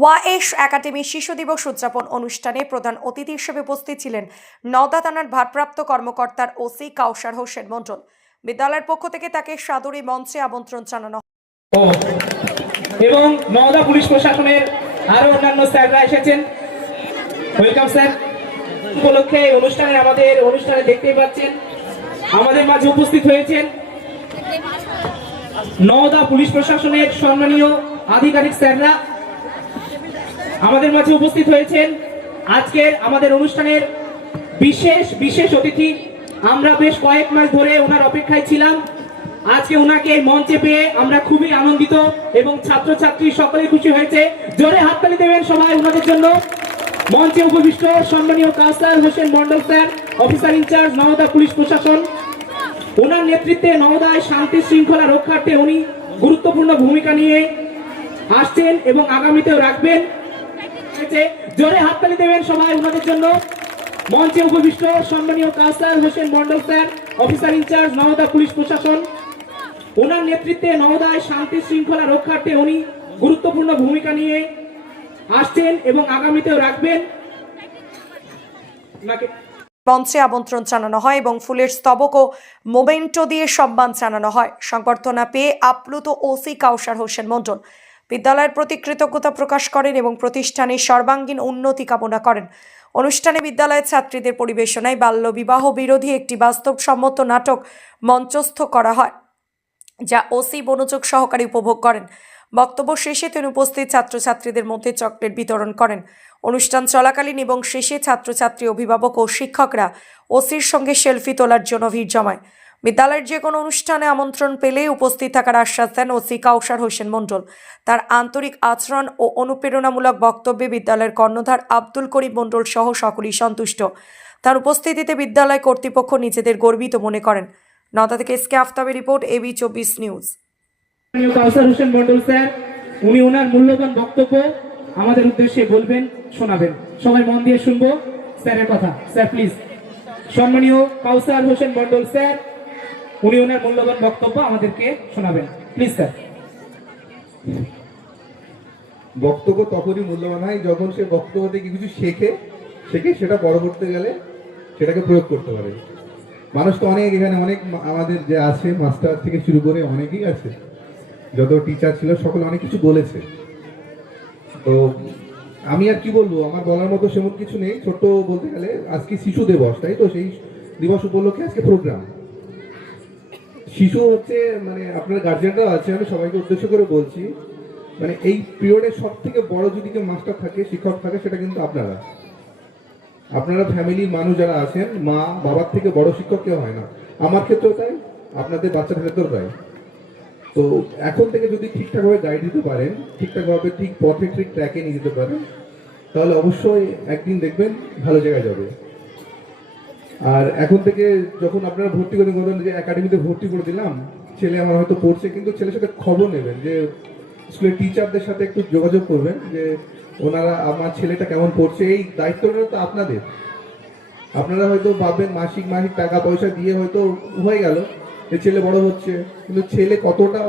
ওয়াএস academy শিশু দিবস উদযাপন অনুষ্ঠানে প্রধান অতিথি হিসেবে উপস্থিত ছিলেন নওদা থানার ভারপ্রাপ্ত কর্মকর্তার ওসি কাউসার হোসেন মন্ডল বিদ্যালয়ের পক্ষ থেকে তাকে সাদরী মঞ্চে আমন্ত্রণ জানানো। এবং নওদা পুলিশ প্রশাসনের আরও অন্যান্য স্যাররা এসেছেন। Welcome sir. উপলক্ষে অনুষ্ঠানে আমাদের অনুষ্ঠানে দেখতেই পাচ্ছেন, আমাদের মাঝে উপস্থিত হয়েছেন নওদা পুলিশ প্রশাসনের সম্মানীয় আধিকারিক স্যাররা। আমাদের মাঝে উপস্থিত হয়েছেন আজকের আমাদের অনুষ্ঠানের বিশেষ বিশেষ অতিথি। আমরা বেশ কয়েক মাস ধরে ওনার অপেক্ষায় ছিলাম। আজকে ওনাকে মঞ্চে পেয়ে আমরা খুবই আনন্দিত এবং ছাত্রছাত্রী সকলেই খুশি হয়েছে। জোরে হাততালি দেবেন সবাই ওনাদের জন্য। মঞ্চে উপবিষ্ট সম্মানীয় Kausar Hossain Mondal sir, officer in charge, Nowda police প্রশাসন। ওনার নেতৃত্বে নওদায় শান্তি শৃঙ্খলা রক্ষার্থে উনি গুরুত্বপূর্ণ ভূমিকা নিয়ে আসছেন এবং আগামীতেও রাখবেন। হয়েছে। জোরে হাততালি দেবেন সবাই ওনাদের জন্য। মঞ্চে উপবিষ্ট সম্মানীয় Kausar Hossain Mondal sir, officer in charge, Nowda police প্রশাসন। ওনার নেতৃত্বে নওদায় শান্তি শৃঙ্খলা রক্ষার্থে উনি গুরুত্বপূর্ণ ভূমিকা নিয়ে আসছেন এবং আগামীতেও রাখবেন। মঞ্চে আমন্ত্রণ জানানো হয় এবং ফুলের স্তবক ও মোমেন্টো দিয়ে সম্মান জানানো হয়। সংবর্ধনা পেয়ে আপ্লুত ওসি কাউসার হোসেন মন্ডল বিদ্যালয়ের প্রতি কৃতজ্ঞতা প্রকাশ করেন এবং প্রতিষ্ঠানের সর্বাঙ্গীন উন্নতি কামনা করেন। অনুষ্ঠানে বিদ্যালয়ের ছাত্রীদের পরিবেশনায় বাল্যবিবাহ বিরোধী একটি বাস্তবসম্মত নাটক মঞ্চস্থ করা হয়, যা ওসি মনোযোগ সহকারে উপভোগ করেন। বক্তব্য শেষে তিনি উপস্থিত ছাত্রছাত্রীদের মধ্যে চকলেট বিতরণ করেন। অনুষ্ঠান চলাকালীন এবং শেষে ছাত্রছাত্রী অভিভাবক ও শিক্ষকরা ওসির সঙ্গে সেলফি তোলার জন্য ভিড় জমায়। বিদ্যালয়ের যে কোনো অনুষ্ঠানে আমন্ত্রণ পেলে উপস্থিত থাকার আশ্বাস দেন ওসি কাউসার হোসেন মণ্ডল। তার আন্তরিক আচরণ ও অনুপ্রেরণামূলক বক্তব্যে বিদ্যালয়ের কর্ণধার আব্দুল করিম মণ্ডল সহ সকলেই সন্তুষ্ট। তার উপস্থিতিতে বিদ্যালয় কর্তৃপক্ষ নিজেদের গর্বিত মনে করেন। নতা থেকে এসকে আফতাবের রিপোর্ট এবি চব্বিশ নিউজ। কাউসার হোসেন মন্ডল স্যার, উনি ওনার মূল্যবান বক্তব্য আমাদের উদ্দেশ্যে বলবেন, শোনাবেন। সবাই মন দিয়ে শুনব স্যারের কথা। স্যার প্লিজ সম্মানীয় কাউসার হোসেন মন্ডল স্যার উনি ওনার মূল্যবান বক্তব্য আমাদেরকে শোনাবেন। প্লিজ স্যার বক্তব্য তখনই মূল্যবান হয় যখন সে বক্তব্য থেকে কিছু শেখে শেখে সেটা পরবর্তী গেলে সেটাকে প্রয়োগ করতে পারে। মানুষ তো অনেক এখানে অনেক আমাদের যে আছে, মাস্টার থেকে শুরু করে অনেকেই আছে। যত টিচার ছিল, সকলে অনেক কিছু বলেছে। তো আমি আর কি বলব, আমার বলার মতো সেমন কিছু নেই। ছোট্ট বলতে গেলে, আজকে শিশু দিবস, তাই তো? সেই দিবস উপলক্ষে আজকে প্রোগ্রাম শিশু হচ্ছে মানে আপনার গার্জেনরাও আছে, আমি সবাইকে উদ্দেশ্য করে বলছি মানে এই পিরিয়ডে সব থেকে বড় যদি কেউ মাস্টার থাকে, শিক্ষক থাকে, সেটা কিন্তু আপনারা। আপনারা ফ্যামিলির মানুষ যারা আছেন, মা, বাবার থেকে বড় শিক্ষক কেউ হয় না। আমার ক্ষেত্রেও তাই, আপনাদের বাচ্চাদের ক্ষেত্রেও তাই। তো এখন থেকে যদি ঠিকঠাকভাবে গাইড দিতে পারেন, ঠিকঠাকভাবে ঠিক পথে, ঠিক ট্র্যাকে নিয়ে যেতে পারেন, তাহলে অবশ্যই একদিন দেখবেন ভালো জায়গায় যাবে। আর এখন থেকে যখন আপনারা ভর্তি করে বলেন যে একাডেমিতে ভর্তি করে দিলাম, ছেলে আমার হয়তো পড়ছে, কিন্তু ছেলের সাথে খবর নেবেন যে স্কুলের টিচারদের সাথে একটু যোগাযোগ করবেন যে ওনারা আমার ছেলেটা কেমন পড়ছে, এই দায়িত্বটা তো আপনাদের। আপনারা হয়তো ভাববেন মাসিক মাসিক টাকা পয়সা দিয়ে হয়তো হয়ে গেল যে ছেলে বড় হচ্ছে, কিন্তু ছেলে কতটা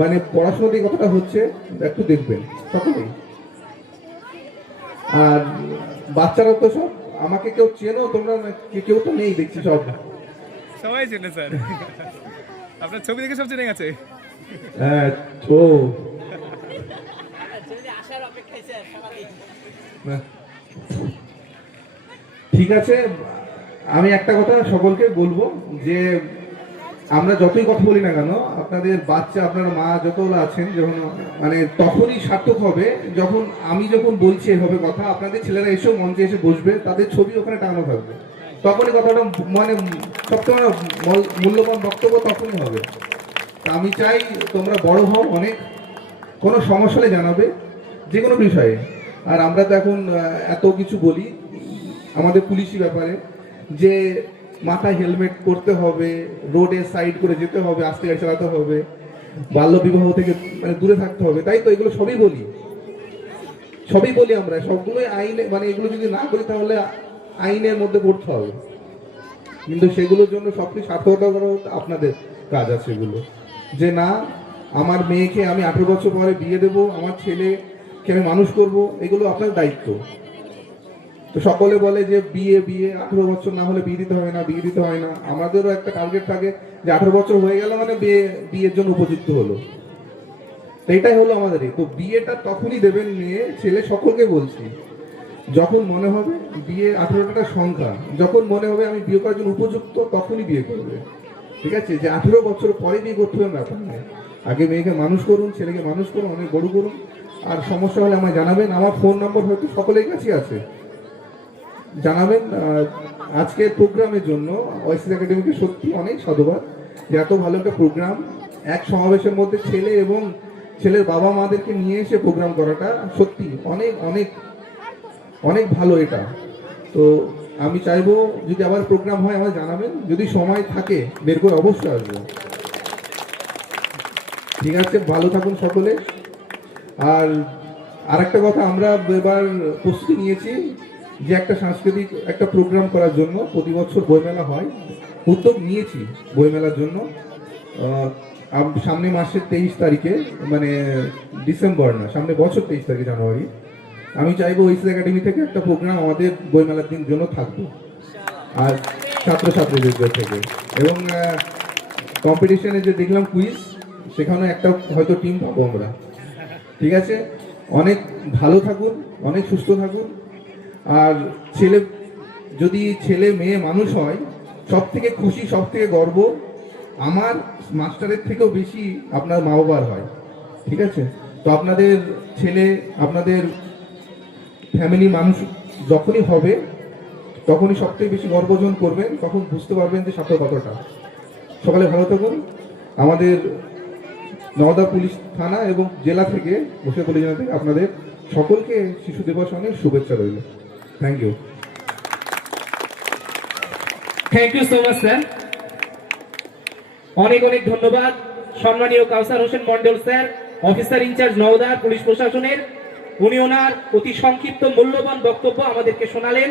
মানে পড়াশোনা দিয়ে কতটা হচ্ছে, একটু দেখবেন সকলেই। আর বাচ্চারা তো সব আমাকে কেউ চেনো? তোমরা কে- কেউ তো নেই দেখছি সব। সবাই চেনে স্যার। আপনার ছবি দেখে সব চেনে গেছে? হ্যাঁ ও। ঠিক আছে আমি একটা কথা সকলকে বলব যে আমরা যতই কথা বলি না কেন, আপনাদের বাচ্চা, আপনার মা যতগুলো আছেন, যখন মানে তখনই সার্থক হবে, যখন আমি যখন বলছি এভাবে কথা, আপনাদের ছেলেরা এসেও মঞ্চে এসে বসবে, তাদের ছবি ওখানে টাঙানো থাকবে। তখনই কথাটা মানে মূল- মূল্যবান বক্তব্য তখনই হবে। আমি চাই তোমরা বড় হও অনেক, কোনো সমস্যা জানাবে, যে কোনো বিষয়ে। আর আমরা তো এখন এত কিছু বলি, আমাদের পুলিশি ব্যাপারে, যে মাথায় হেলমেট করতে হবে, রোডে সাইড করে যেতে হবে, আস্তে গাড়ি চালাতে হবে, বাল্য বিবাহ থেকে মানে দূরে থাকতে হবে, তাই তো এগুলো সবই বলি। সবই বলি আমরা, সবগুলোই আইনে মানে এগুলো যদি না করি তাহলে আইনের মধ্যে পড়তে হবে। কিন্তু সেগুলোর জন্য সবকিছু সার্থকতা করা আপনাদের কাজ আছে এগুলো। যে না, আমার মেয়েকে আমি আঠেরো বছর পরে বিয়ে দেবো, আমার ছেলেকে আমি মানুষ করব, এগুলো আপনার দায়িত্ব। তো সকলে বলে যে বিয়ে বিয়ে, আঠেরো বছর না হলে বিয়ে দিতে হয় না, বিয়ে দিতে হয় না। আমাদেরও একটা টার্গেট থাকে যে আঠেরো বছর হয়ে গেল মানে বিয়ে, বিয়ের জন্য উপযুক্ত হলো। এটাই হলো আমাদের তো বিয়েটা তখনই দেবেন মেয়ে ছেলে সকলকে বলছি, যখন মনে হবে বিয়ে আঠেরোটা সংখ্যা, যখন মনে হবে আমি বিয়ে করার জন্য উপযুক্ত, তখনই বিয়ে করবে। ঠিক আছে? যে আঠেরো বছর পরে বিয়ে করতে হবে ব্যাপার নেই আগে মেয়েকে মানুষ করুন, ছেলেকে মানুষ করুন, অনেক বড় করুন। আর সমস্যা হলে আমায় জানাবেন। আমার ফোন নম্বর হয়তো সকলের কাছেই আছে। জানাবেন আজকের প্রোগ্রামের জন্য ওয়েসিস একাডেমিকে সত্যি অনেক সাধুবাদ যে এত ভালো একটা প্রোগ্রাম। এক সমাবেশের মধ্যে ছেলে এবং ছেলের বাবা মাদেরকে নিয়ে এসে প্রোগ্রাম করাটা সত্যি অনেক অনেক অনেক ভালো এটা। তো আমি চাইব যদি আবার প্রোগ্রাম হয় আমার জানাবেন। যদি সময় থাকে, বের করে অবশ্যই আসব। ঠিক আছে, ভালো থাকুন সকলে। আর আরেকটা কথা, আমরা এবার প্রস্তুতি নিয়েছি। যে একটা সাংস্কৃতিক একটা প্রোগ্রাম করার জন্য প্রতি বছর বইমেলা হয়। উদ্যোগ নিয়েছি বইমেলার জন্য। সামনে মাসের তেইশ তারিখে মানে ডিসেম্বর না, সামনে বছর তেইশ তারিখে জানুয়ারি। আমি চাইব ওইসি একাডেমি থেকে একটা প্রোগ্রাম আমাদের বইমেলার দিন জন্য থাকবে। আর ছাত্রছাত্রীদের থেকে। এবং কম্পিটিশনে যে দেখলাম কুইজ সেখানে একটা হয়তো টিম পাবো আমরা। ঠিক আছে? অনেক ভালো থাকুন, অনেক সুস্থ থাকুন। আর ছেলে, যদি ছেলে মেয়ে মানুষ হয় সব থেকে খুশি সব থেকে গর্ব আমার মাস্টারের থেকেও বেশি আপনার মা বাবার হয়, ঠিক আছে? তো আপনাদের ছেলে, আপনাদের ফ্যামিলি মানুষ যখনই হবে, তখনই সব থেকে বেশি গর্বজন করবেন, তখন বুঝতে পারবেন যে সাথে কতটা সকালে ভালো থাকুন। আমাদের নওদা পুলিশ থানা এবং জেলা থেকে বসে কলিজানা থেকে আপনাদের সকলকে শিশু দিবস অনেক শুভেচ্ছা রইল। Thank you thank you so much sir অনেক অনেক ধন্যবাদ। সম্মানীয় Kausar Hossain Mondal sir, officer in charge নওদার police প্রশাসনের। উনি ওনার অতি সংক্ষিপ্ত মূল্যবান বক্তব্য আমাদেরকে শোনালেন।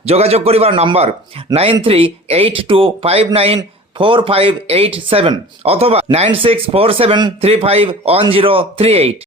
যোগাযোগ করিবার number nine three eight two five nine four five eight seven অথবা nine six four seven three five one zero three eight.